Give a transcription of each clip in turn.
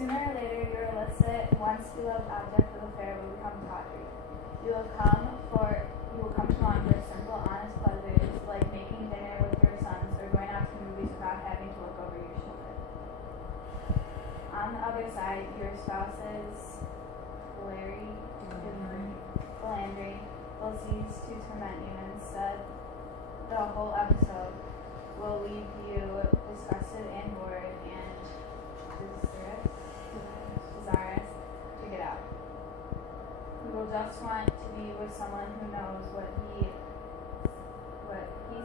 Sooner or later, your illicit, once beloved object of affair will become tawdry. You will come to long for simple, honest pleasures like making dinner with your sons or going out to the movies without having to look over your shoulder. On the other side, your spouse's philandry will cease to torment you, and instead, the whole episode will leave you disgusted and bored and desirous to get out. You will just want to be with someone who knows what he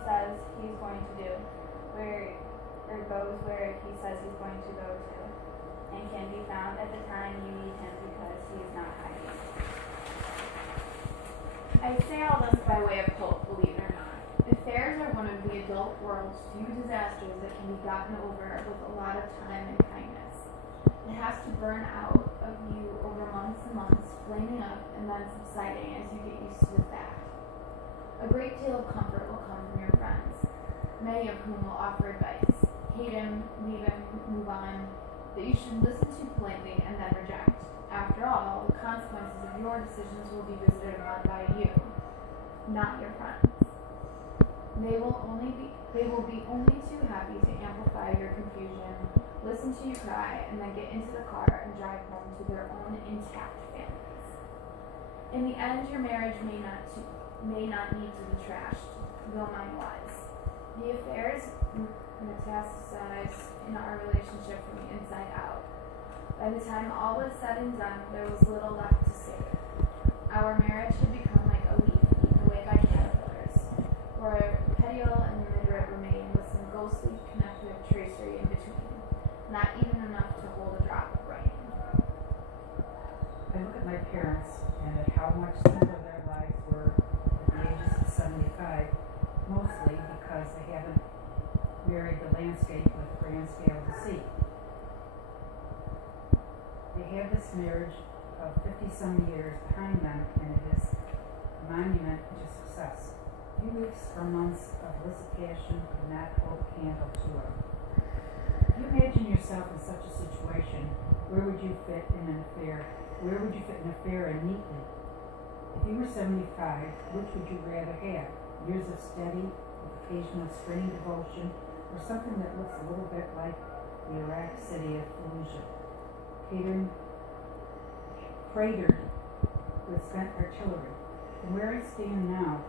says he's going to do, or goes where he says he's going to go to, and can be found at the time you need him because he is not hiding. I say all this by way of hope, believe it or not. Affairs are one of the adult world's few disasters that can be gotten over with a lot of time and kindness. It has to burn out of you over months and months, flaming up and then subsiding as you get used to the fact. A great deal of comfort will come from your friends, many of whom will offer advice. Hate him, leave him, move on, that you should listen to politely and then reject. After all, the consequences of your decisions will be visited upon by you, not your friends. They will be only too happy to amplify your confusion, listen to you cry, and then get into the car and drive home to their own intact families. In the end, your marriage may not need to be trashed, though mine was. The affairs metastasize in our relationship from the inside out. By the time all was said and done, there was little left to save. Our marriage had become like a leaf eaten away by caterpillars, where a petiole and the midrib remained with some ghostly connective tracery in between, not even enough to hold a drop of writing. I look at my parents and at how much simpler their lives were at the ages of 75, mostly because they haven't married the landscape with a grand scale to see. They have this marriage of 50-some years behind them, and it is a monument to success. A few weeks or months of illicit passion could not hold a candle to it. If you imagine yourself in such a situation, where would you fit in an affair? Where would you fit an affair in neatly? If you were 75, which would you rather have? Years of steady, with occasional spring devotion, or something that looks a little bit like the Iraq city of Fallujah, cratered with spent artillery. From where I stand now,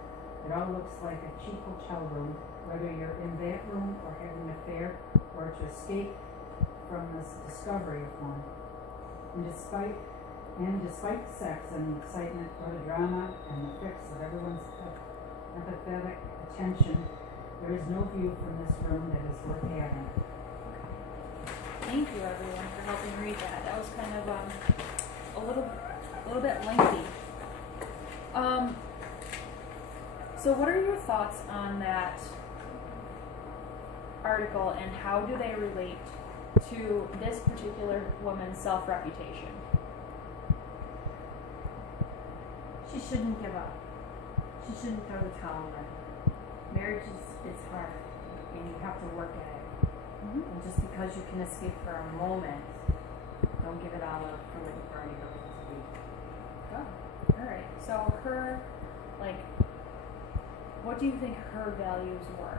it all looks like a cheap hotel room, whether you're in that room or having an affair, or to escape from this discovery of one. And despite the sex and the excitement or the drama and the fix of everyone's empathetic attention, there is no view from this room that is worth having. Thank you, everyone, for helping read that. That was kind of a little bit lengthy. So what are your thoughts on that article, and how do they relate to this particular woman's self-reputation? She shouldn't give up. She shouldn't throw the towel in. Marriage is hard, and you have to work at it. Mm-hmm. And just because you can escape for a moment, don't give it all up for what you've already done this week. Oh, all right. So her, what do you think her values were?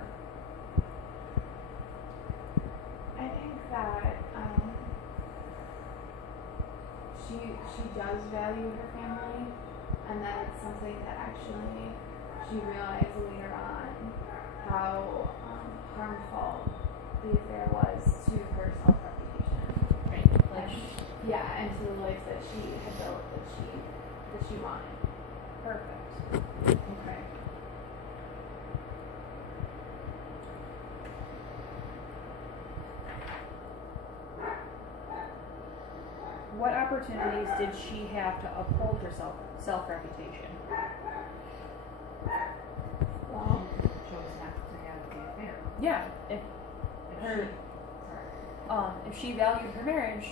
I think that she does value her family, and that it's something that actually she realized later on how harmful the affair was to her self-reputation. Right. And to the life that she had built, that she wanted. Perfect. Okay. What opportunities did she have to uphold her self-reputation? Well, she chose not to have the affair. Yeah, if she valued her marriage,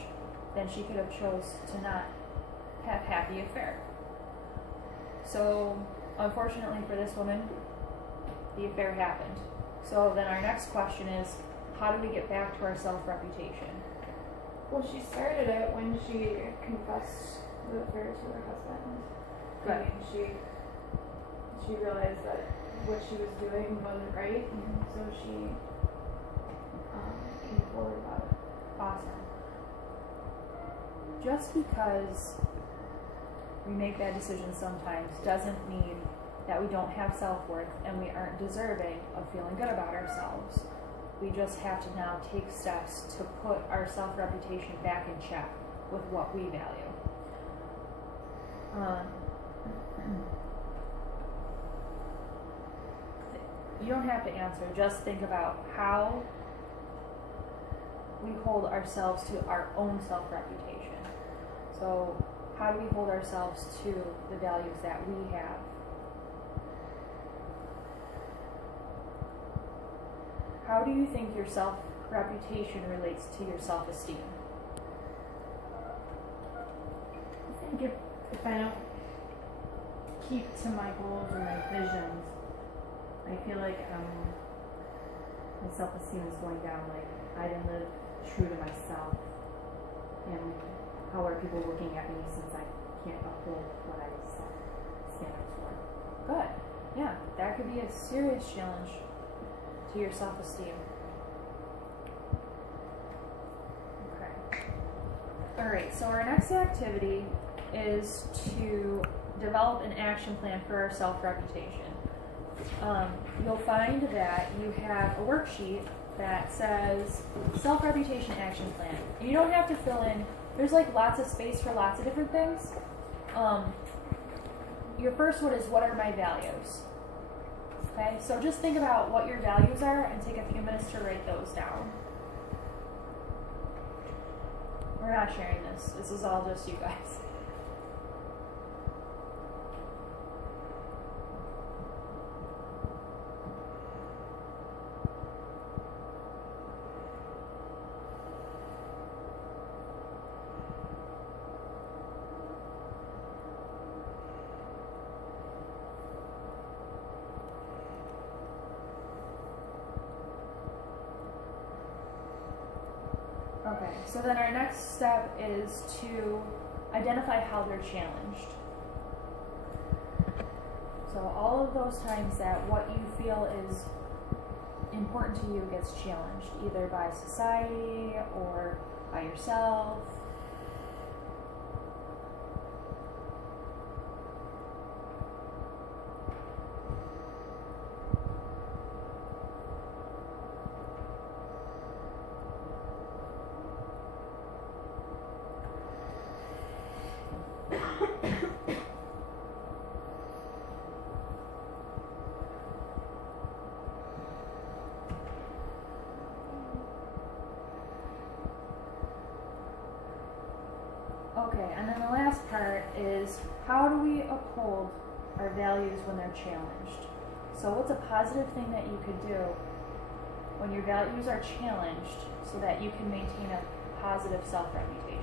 then she could have chose to not have the affair. So, unfortunately for this woman, the affair happened. So then our next question is, how do we get back to our self-reputation? Well, she started it when she confessed the affair to her husband. Good. I mean, she realized that what she was doing wasn't right, and so she came forward about it. Awesome. Just because we make bad decisions sometimes doesn't mean that we don't have self-worth and we aren't deserving of feeling good about ourselves. We just have to now take steps to put our self-reputation back in check with what we value. You don't have to answer, just think about how we hold ourselves to our own self-reputation. So, how do we hold ourselves to the values that we have? How do you think your self-reputation relates to your self-esteem? I think if I don't keep to my goals or my visions, I feel like my self-esteem is going down. Like I didn't live true to myself, and how are people looking at me since I can't uphold what I set standards for? Good. Yeah, that could be a serious challenge to your self-esteem. Okay. Alright, so our next activity is to develop an action plan for our self-reputation. You'll find that you have a worksheet that says self-reputation action plan. And you don't have to fill in, there's like lots of space for lots of different things. Your first one is, what are my values? Okay, so just think about what your values are and take a few minutes to write those down. We're not sharing this. This is all just you guys. Okay, so then our next step is to identify how they're challenged. So all of those times that what you feel is important to you gets challenged, either by society or by yourself. Okay, and then the last part is, how do we uphold our values when they're challenged? So what's a positive thing that you could do when your values are challenged so that you can maintain a positive self-reputation?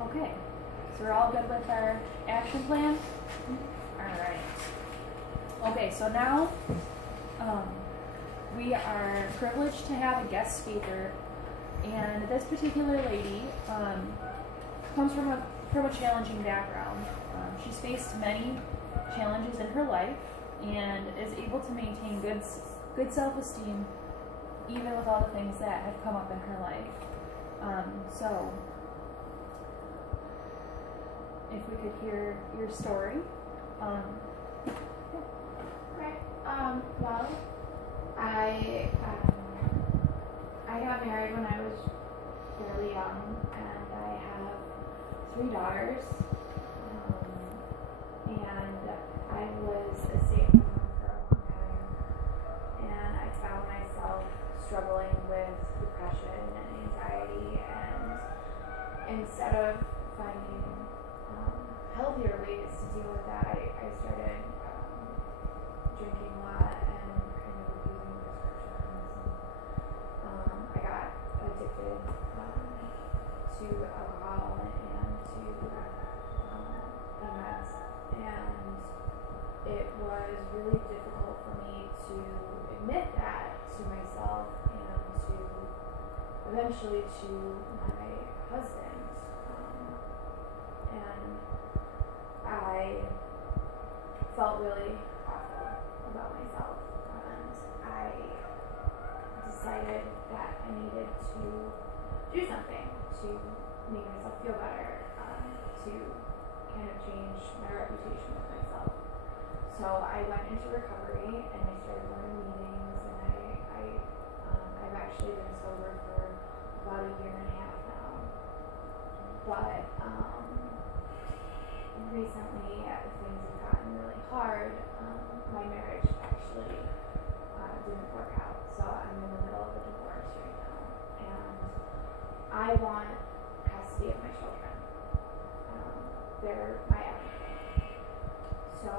Okay, so we're all good with our action plan? Alright. Okay, so now we are privileged to have a guest speaker, and this particular lady comes from a challenging background. She's faced many challenges in her life and is able to maintain good self-esteem even with all the things that have come up in her life. So if we could hear your story. Okay. Well, I got married when I was fairly young, and I have 3 daughters, and I was a stay-at-home mom for a long time, and I found myself struggling with depression and anxiety, and instead of finding healthier ways to deal with that, I started drinking a lot and kind of abusing prescriptions. I got addicted to alcohol and to meds, and it was really difficult for me to admit that to myself and to eventually to my husband. And I felt really awful about myself, and I decided that I needed to do something to make myself feel better, to kind of change my reputation with myself. So I went into recovery and I started going to meetings, and I've actually been sober for about a year and a half now. But recently things have gotten really hard. My marriage actually didn't work out, so I'm in the middle of a divorce right now, and I want custody of my children. They're my everything. So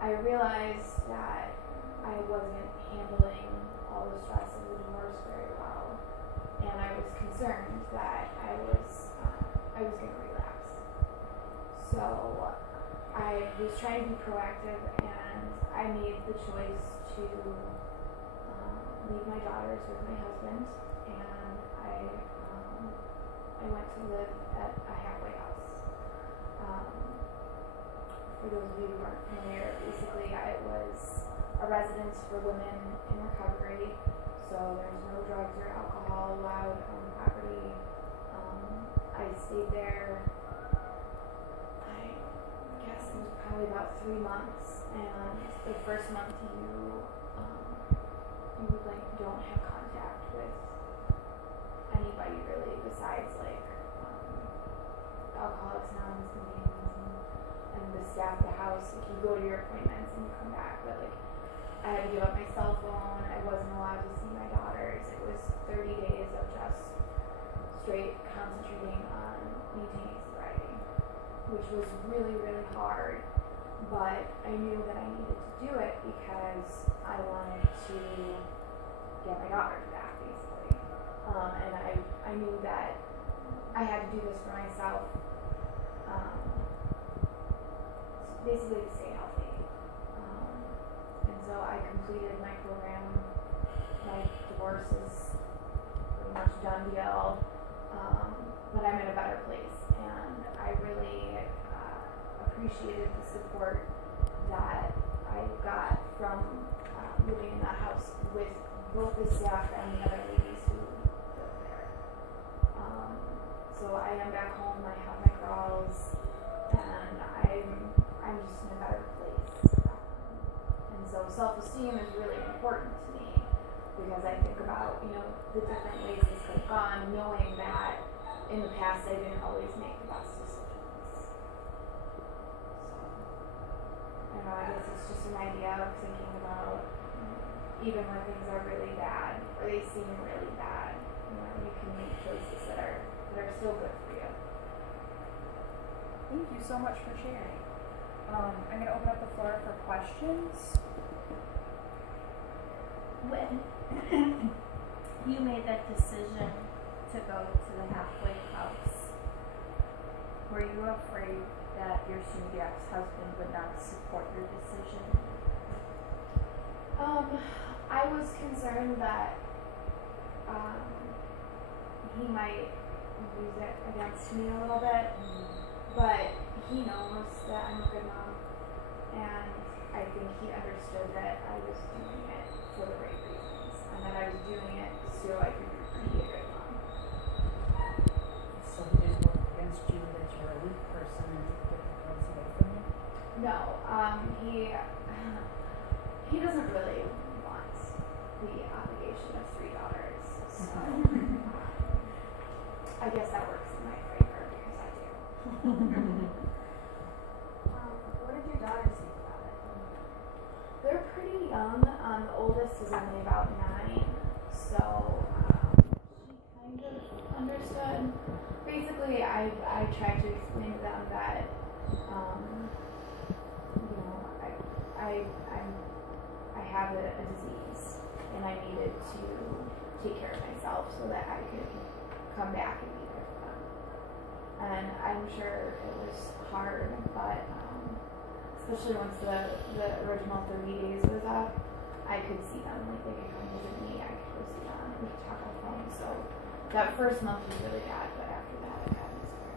I realized that I wasn't handling all the stress of the divorce very well, and I was concerned that I was going to relapse. So I was trying to be proactive, and I made the choice to leave my daughters with my husband, and I went to live at a halfway house. For those of you who aren't familiar, basically it was a residence for women in recovery, so there's no drugs or alcohol allowed on the property. I stayed there, I guess it was probably about 3 months, and the first month you like don't have contact with anybody really besides like Alcoholics Anonymous meetings and the staff at the house. Like you go to your appointments and you come back, but like I had to give up my cell phone. I wasn't allowed to see my daughters. It was 30 days of just straight concentrating on maintaining sobriety, which was really, really hard. But I knew that I needed to do it because I wanted to get my daughters back, basically. And I knew that I had to do this for myself, basically to stay healthy. And so I completed my program. My divorce is pretty much done deal, but I'm in a better place, and I really appreciated the support that I got from living in that house with both the staff and the other ladies who live there. So I am back home, I have my girls, and I'm just in a better place. And so self-esteem is really important to me, because I think about, the different ways this could have gone, knowing that in the past I didn't always make the best decisions. So, I guess it's just an idea of thinking about, even when things are really bad, or they seem really bad, you can make choices that are still good for you. Thank you so much for sharing. I'm going to open up the floor for questions. When you made that decision to go to the halfway house, were you afraid that your soon-to-be ex-husband would not support your decision? I was concerned that he might use it against me a little bit, but he knows that I'm a good mom, and I think he understood that I was doing it for the right reasons, and that I was doing it so I could be a good mom. So he didn't work against you, that you're a weak person and you get the girls away from you? No, he doesn't really want the obligation of 3 daughters, so I guess that works in my favor because I do. What did your daughters think about it? They're pretty young. The oldest is only about 9, so she kind of understood. Basically, I tried to explain to them that, you know, I have a disease, and I needed to take care of myself so that I could come back and be there for them. And I'm sure it was hard, but especially once the original 30 days was up, I could see them. Like, they could come visit me, I could go see them, we could talk on the phone. So that first month was really bad, but after that it got easier.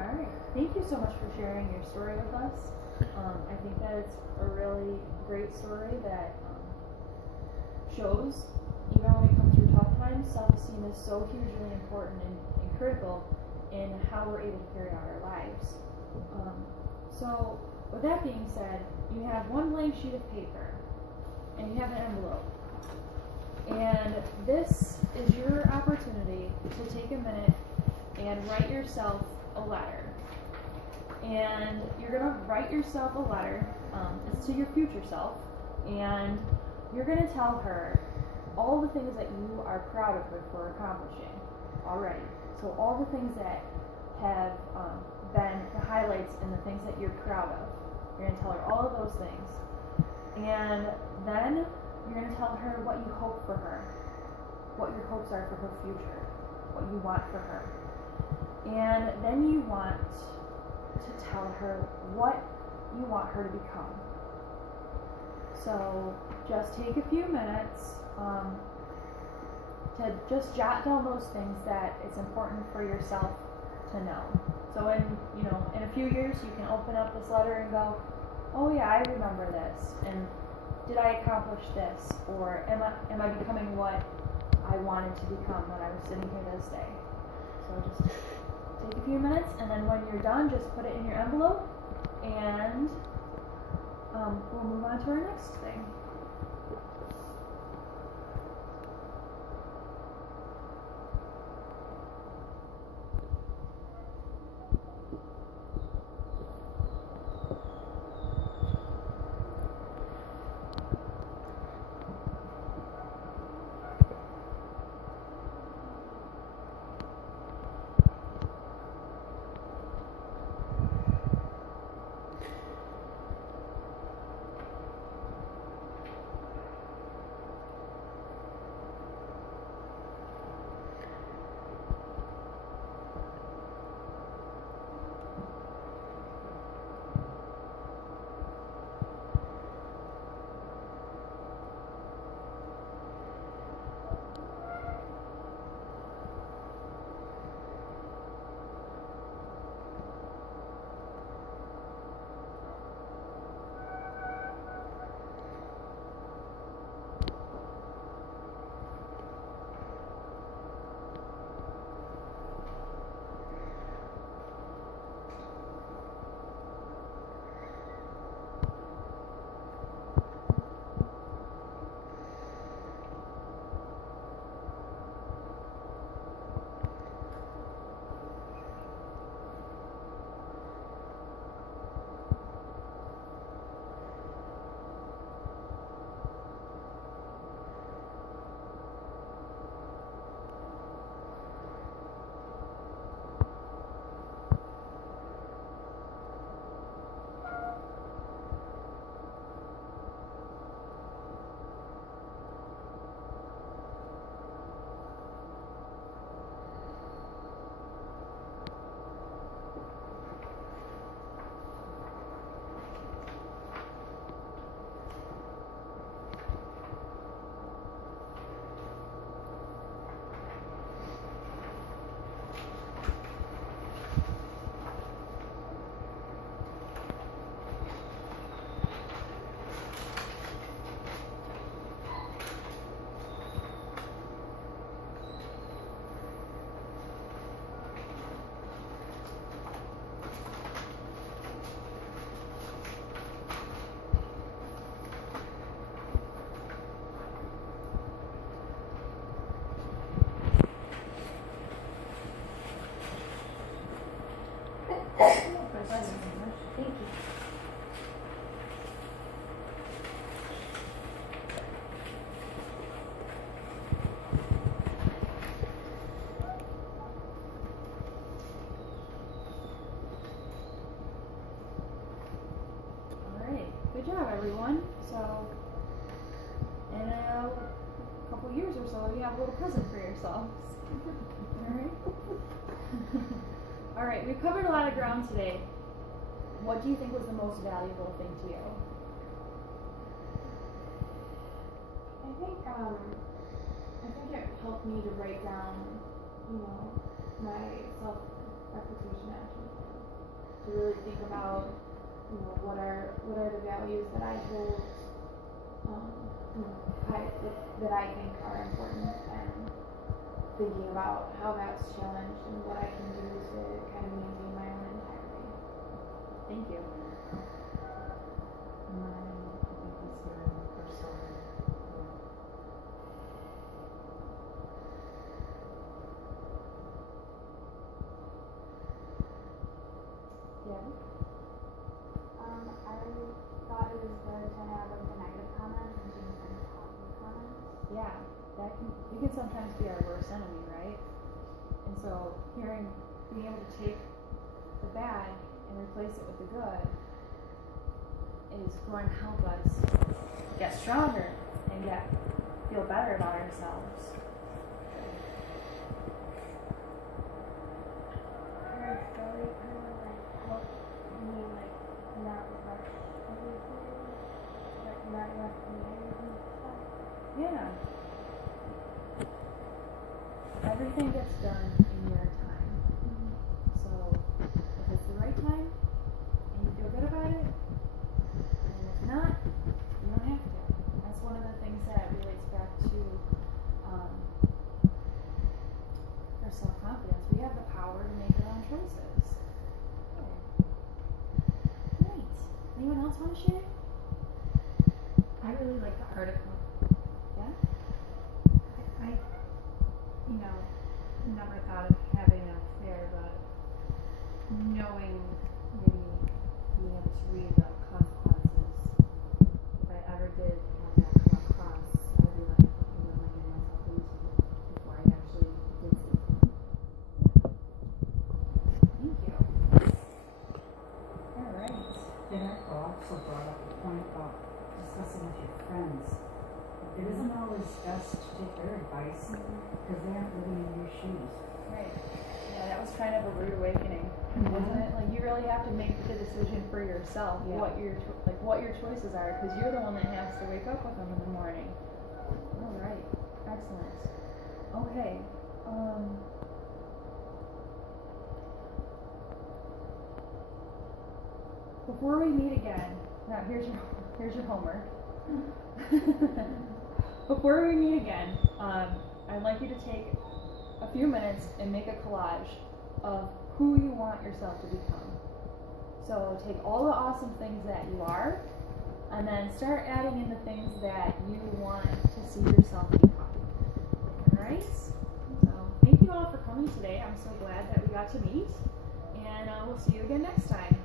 Alright, thank you so much for sharing your story with us. I think that it's a really great story that shows, even when we come through tough times, self-esteem is so hugely important and critical in how we're able to carry out our lives. So, with that being said, you have one blank sheet of paper, and you have an envelope. And this is your opportunity to take a minute and write yourself a letter. And you're going to write yourself a letter. It's to your future self. And you're going to tell her all the things that you are proud of her for accomplishing already. So all the things that have been the highlights and the things that you're proud of. You're going to tell her all of those things. And then you're going to tell her what you hope for her, what your hopes are for her future, what you want for her. And then you want to tell her what you want her to become. So just take a few minutes to just jot down those things that it's important for yourself to know. So in a few years you can open up this letter and go, oh yeah, I remember this, and did I accomplish this, or am I becoming what I wanted to become when I was sitting here this day? So just take a few minutes, and then when you're done, just put it in your envelope, and we'll move on to our next thing. everyone. So, in a couple years or so, you have a little present for yourselves. Alright? Alright, we've covered a lot of ground today. What do you think was the most valuable thing to you? I think it helped me to write down, my self-reputation action plan. To really think about, what are the values that I hold, that I think are important, and thinking about how that's challenged and what I can do to kind of maintain my own integrity. Thank you. Mine, I think, is hearing personal growth. Yeah. I thought it was good to have like the negative comments and change them to positive comments. Yeah, we can sometimes be our worst enemy, right? And so being able to take the bad and replace it with the good is going to help us get stronger and feel better about ourselves. Her story kind of like helped me like not rush everything, like not rush marriage and stuff. Yeah. Everything gets done in your time. So if it's the right time and you feel good about it, and if not, you don't have to. That's one of the things that relates back to our self-confidence. We have the power to make our own choices. Okay. Great. Anyone else want to share? I really like the article. Yeah? I never thought of having an affair, but knowing, maybe being able to read the consequences, if I ever did have that come across, I'd be like, okay, what am I getting myself into before I actually did something? Thank you. All right. The article also brought up a point about discussing with your friends. It isn't always best to take their advice because they aren't living in your shoes. Right. Yeah, that was kind of a rude awakening, wasn't it? Like you really have to make the decision for yourself, Yeah. what your choices are, because you're the one that has to wake up with them in the morning. All right. Excellent. Okay. Before we meet again, now here's your homework. Before we meet again, I'd like you to take a few minutes and make a collage of who you want yourself to become. So take all the awesome things that you are, and then start adding in the things that you want to see yourself become. Alright? So thank you all for coming today. I'm so glad that we got to meet, and we'll see you again next time.